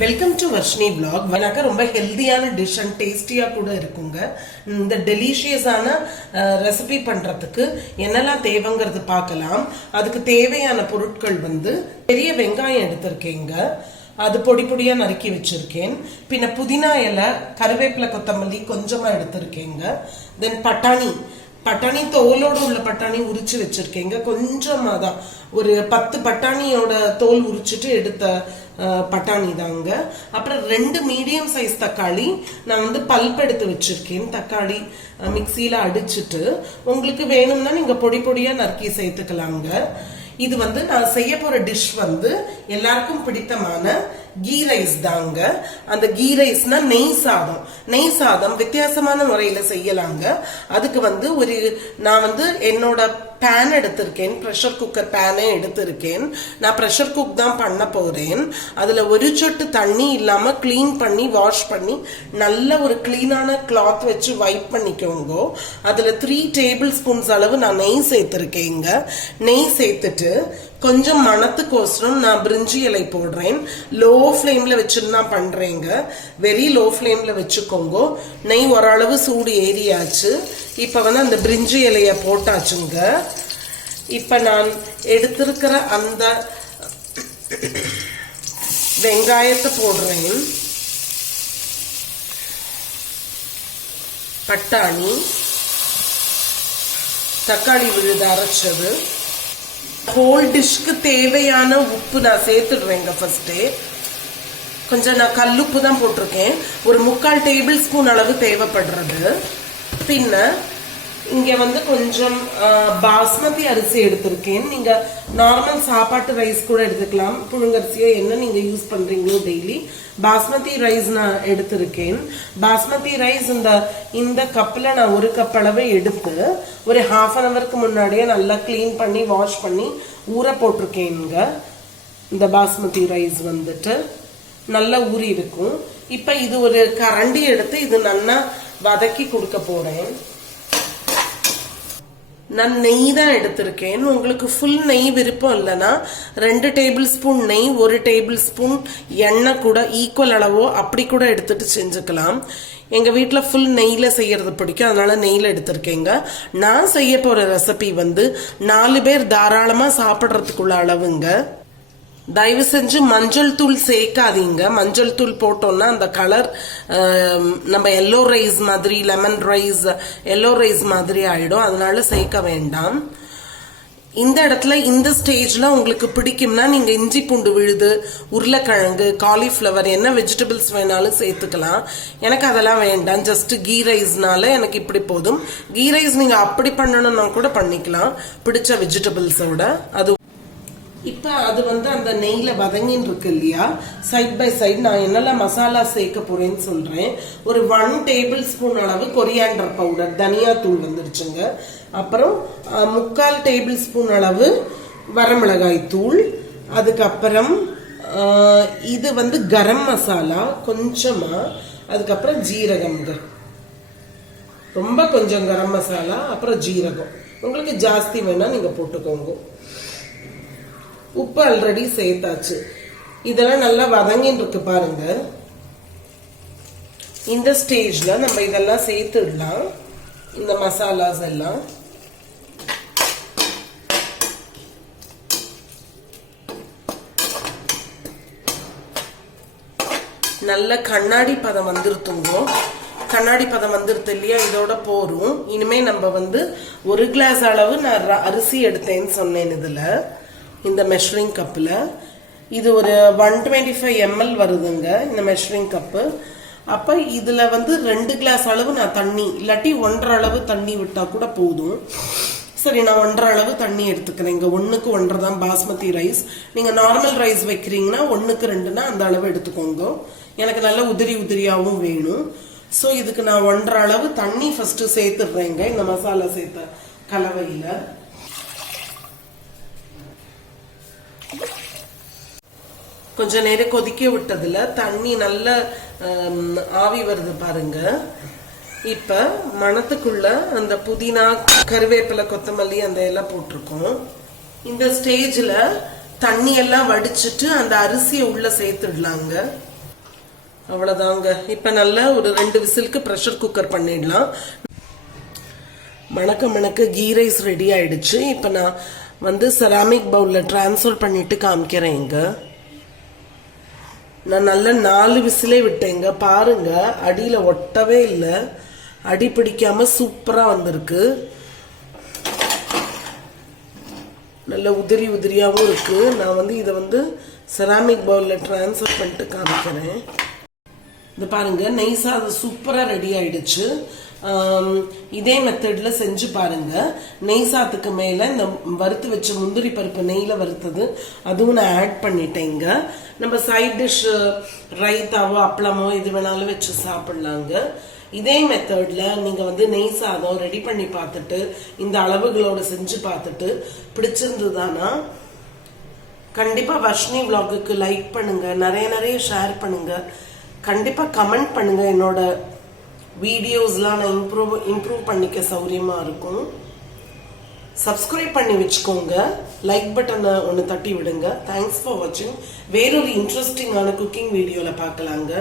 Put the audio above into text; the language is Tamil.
Welcome to Varshini vlog. எனக்கு ரொம்ப ஹெல்தியான டிஷ் அண்ட் டேஸ்டியாக கூட இருக்குங்க. இந்த டெலிஷியஸான ரெசிபி பண்ணுறதுக்கு என்னெல்லாம் தேவைங்கிறது பார்க்கலாம். அதுக்கு தேவையான பொருட்கள் வந்து பெரிய வெங்காயம் எடுத்திருக்கேங்க. அது பொடி பொடியாக நறுக்கி வச்சிருக்கேன். பின்ன புதினா இலை கருவேப்பிலை கொத்தமல்லி கொஞ்சமாக எடுத்திருக்கேங்க. தென் பட்டாணி. பட்டாணி தோலோடு உள்ள பட்டாணி உரிச்சு வச்சிருக்கேங்க கொஞ்சமாக தான் ஒரு பத்து பட்டாணியோட தோல் உரிச்சிட்டு எடுத்த பட்டாணி தாங்க அப்புறம் ரெண்டு மீடியம் சைஸ் தக்காளி நான் வந்து பல்ப் எடுத்து வச்சிருக்கேன். தக்காளி மிக்சியில் அடிச்சுட்டு உங்களுக்கு வேணும்னா நீங்கள் பொடி பொடியாக நறுக்கி சேர்த்துக்கலாங்க இது வந்து நான் செய்ய போகிற டிஷ் வந்து எல்லாருக்கும் பிடித்தமான கீ ரைஸ் தாங்க. அந்த கீ ரைஸ்னா நெய் சாதம். நெய் சாதம் வித்தியாசமான முறையில் செய்யலாங்க. அதுக்கு வந்து ஒரு நான் வந்து என்னோட பேன் எடுத்திருக்கேன். ப்ரெஷர் குக்கர் பேனே எடுத்திருக்கேன். நான் ப்ரெஷர் குக் தான் பண்ண போகிறேன் அதில் ஒரு சொட்டு தண்ணி இல்லாமல் க்ளீன் பண்ணி வாஷ் பண்ணி நல்ல ஒரு க்ளீனான கிளாத் வச்சு வைப் பண்ணிக்கோங்க. அதில் த்ரீ டேபிள் ஸ்பூன்ஸ் அளவு நான் நெய் சேர்த்துருக்கேங்க. நெய் சேர்த்துட்டு கொஞ்சம் மணத்துக்கோசரம் நான் பிரிஞ்சி இலை போடுறேன். லோ ஃப்ளேமில் வச்சுட்டு பண்ணுறேங்க பண்றேங்க. வெரி லோ ஃப்ளேமில் வச்சுக்கோங்க. நெய் ஓரளவு சூடு ஏறியாச்சு. இப்போ வந்து அந்த பிரிஞ்சி இலையை போட்டாச்சுங்க. இப்போ நான் எடுத்திருக்கிற அந்த வெங்காயத்தை போடுறேன். பட்டாணி தக்காளி விழுது அரைச்சது. ஹோல் டிஷ்க்கு தேவையான உப்பு நான் சேர்த்துடுறேங்க ஃபர்ஸ்டே கொஞ்சம் நான் கல்லுப்பு தான் போட்டிருக்கேன். ஒரு முக்கால் டேபிள் ஸ்பூன் அளவு தேவைப்படுறது. பின்ன இங்கே வந்து கொஞ்சம் பாஸ்மதி அரிசி எடுத்திருக்கேன். நீங்கள் நார்மல் சாப்பாட்டு ரைஸ் கூட எடுத்துக்கலாம். புழுங்கரிசியோ என்ன நீங்கள் யூஸ் பண்ணுறீங்களோ டெய்லி பாஸ்மதி ரைஸ் நான் எடுத்திருக்கேன். பாஸ்மதி ரைஸ் இந்த இந்த கப்பில் நான் ஒரு கப் அளவு எடுத்து ஒரு ஹாஃப் அன் ஹவருக்கு முன்னாடியே நல்லா க்ளீன் பண்ணி வாஷ் பண்ணி ஊற போட்டிருக்கேனுங்க இந்த பாஸ்மதி ரைஸ் வந்துட்டு நல்லா ஊறி இருக்கும். இப்போ இது ஒரு கரண்டி எடுத்து இது நல்லா வதக்கி கொடுக்க போகிறேன் நான் நெய் தான் எடுத்திருக்கேன். உங்களுக்கு ஃபுல் நெய் விருப்பம் இல்லைன்னா ரெண்டு டேபிள் ஸ்பூன் நெய் ஒரு டேபிள் ஸ்பூன் எண்ணெய் கூட ஈக்குவல் அளவோ அப்படி கூட எடுத்துட்டு செஞ்சுக்கலாம். எங்கள் வீட்டில் ஃபுல் நெய்யில் செய்கிறது பிடிக்கும். அதனால் நெய்யில் எடுத்திருக்கேங்க. நான் செய்ய போகிற ரெசிபி வந்து நாலு பேர் தாராளமாக சாப்பிட்றதுக்குள்ள அளவுங்க. தயவு செஞ்சு மஞ்சள் தூள் சேர்க்காதீங்க. மஞ்சள் தூள் போட்டோம்னா அந்த கலர் நம்ம எல்லோ ரைஸ் மாதிரி லெமன் ரைஸ் எல்லோ ரைஸ் மாதிரி ஆகிடும் அதனால சேர்க்க வேண்டாம். இந்த இடத்துல இந்த ஸ்டேஜில் உங்களுக்கு பிடிக்கும்னா நீங்கள் இஞ்சி பூண்டு விழுது உருளைக்கிழங்கு காலிஃப்ளவர் என்ன வெஜிடபிள்ஸ் வேணாலும் சேர்த்துக்கலாம். எனக்கு அதெல்லாம் வேண்டாம். ஜஸ்ட் கீ ரைஸ்னால எனக்கு இப்படி போதும். கீ ரைஸ் நீங்கள் அப்படி பண்ணணும்னா கூட பண்ணிக்கலாம். பிடிச்ச வெஜிடபிள்ஸோட அது இப்போ அது வந்து அந்த நெய்யில் வதங்கின்னு இருக்கு இல்லையா? சைட் பை சைடு நான் என்னெல்லாம் மசாலா சேர்க்க போறேன்னு சொல்றேன். ஒரு ஒன் டேபிள் ஸ்பூன் அளவு கொரியாண்டர் பவுடர் தனியா தூள் வந்துருச்சுங்க. அப்புறம் முக்கால் டேபிள் ஸ்பூன் அளவு வரமிளகாய் தூள். அதுக்கப்புறம் இது வந்து கரம் மசாலா கொஞ்சமா. அதுக்கப்புறம் ஜீரகம்ங்க ரொம்ப கொஞ்சம் கரம் மசாலா அப்புறம் ஜீரகம். உங்களுக்கு ஜாஸ்தி வேணா நீங்க போட்டுக்கோங்க. உப்பு ஆல்ரெடி சேர்த்தாச்சு. இதெல்லாம் நல்லா வதங்கின்னு இருக்கு பாருங்க. இந்த ஸ்டேஜ்ல நம்ம இதெல்லாம் சேர்த்துடலாம். இந்த மசாலாஸ் எல்லாம். நல்ல கண்ணாடி பதம் வந்துருத்துங்கோ கண்ணாடி பதம் வந்துருது இல்லையா? இதோட போரும் இனிமே நம்ம வந்து ஒரு கிளாஸ் அளவு நான் அரிசி எடுத்தேன்னு சொன்னேன் இதுல. இந்த மெஷரிங் கப்பில் இது ஒரு ஒன் டுவெண்ட்டி ஃபைவ் எம்எல் வருதுங்க இந்த மெஷரிங் கப்பு அப்போ இதில் வந்து ரெண்டு கிளாஸ் அளவு நான் தண்ணி இல்லாட்டி ஒன்றரை அளவு தண்ணி விட்டால் கூட போதும். சரி நான் ஒன்றரை அளவு தண்ணி எடுத்துக்கிறேன். இங்கே ஒன்றுக்கு ஒன்றரை தான் பாஸ்மதி ரைஸ் நீங்கள் நார்மல் ரைஸ் வைக்கிறீங்கன்னா ஒன்றுக்கு ரெண்டுனா அந்த அளவு எடுத்துக்கோங்க. எனக்கு நல்ல உதிரி உதிரியாகவும் வேணும். ஸோ இதுக்கு நான் ஒன்றரை அளவு தண்ணி ஃபஸ்ட்டு சேர்த்துடுறேங்க இந்த மசாலா சேர்த்த கலவையில். கொஞ்ச நேரம் கொதிக்க விட்டதுல தண்ணி நல்ல ஆவி வருது பாருங்க. இப்ப மணத்துக்குள்ள அந்த புதினா கருவேப்பிலை கொத்தமல்லி அந்த எல்லாம் போட்டிருக்கோம். இந்த ஸ்டேஜ்ல தண்ணி எல்லாம் வடிச்சிட்டு அந்த அரிசியை உள்ள சேர்த்துடலாங்க. அவ்வளவுதாங்க. இப்ப நல்லா ஒரு ரெண்டு விசிலுக்கு ப்ரெஷர் குக்கர் பண்ணிடலாம். மணக்க மணக்க கீ ரைஸ் ரெடி ஆயிடுச்சு. இப்ப நான் வந்து செராமிக் பவுலில் ட்ரான்ஸ்ஃபர் பண்ணிட்டு காமிக்கிறேன் நான் நல்ல நாலு விசிலே விட்டேங்க. பாருங்க அடியில் ஒட்டவே இல்லை. அடி பிடிக்காமல் சூப்பராக வந்திருக்கு. நல்ல உதிரி உதிரியாகவும் இருக்குது நான் வந்து இதை வந்து செராமிக் பவுலில் ட்ரான்ஸ்ஃபர் பண்ணிட்டு காமிக்கிறேன். இந்த பாருங்கள் நெய் சாதம் சூப்பராக ரெடி ஆயிடுச்சு. இதே மெத்தடில் செஞ்சு பாருங்கள் நெய் சாத்துக்கு மேலே இந்த வறுத்து வச்ச முந்திரி பருப்பு நெய்யில் வறுத்தது அதுவும் நான் ஆட் பண்ணிட்டேங்க நம்ம சைட் டிஷ் ரைத்தாவோ அப்பளமோ எது வேணாலும் வச்சு சாப்பிட்லாங்க. இதே மெத்தடில் நீங்கள் வந்து நெய் சாதம் ரெடி பண்ணி பார்த்துட்டு இந்த அளவுகளோட செஞ்சு பார்த்துட்டு பிடிச்சிருந்ததுதானா? கண்டிப்பாக வர்ஷினி விலாகுக்கு லைக் பண்ணுங்கள் நிறைய நிறைய ஷேர் பண்ணுங்கள் கண்டிப்பாக கமெண்ட் பண்ணுங்கள் என்னோட வீடியோஸ்லாம் நான் இம்ப்ரூவ் இம்ப்ரூவ் பண்ணிக்க சௌகரியமாக இருக்கும். சப்ஸ்கிரைப் பண்ணி வச்சுக்கோங்க. லைக் பட்டனை ஒன்று தட்டி விடுங்க. தேங்க்ஸ் ஃபார் வாட்சிங் வேறொரு இன்ட்ரெஸ்டிங்கான குக்கிங் வீடியோவில் பார்க்கலாங்க.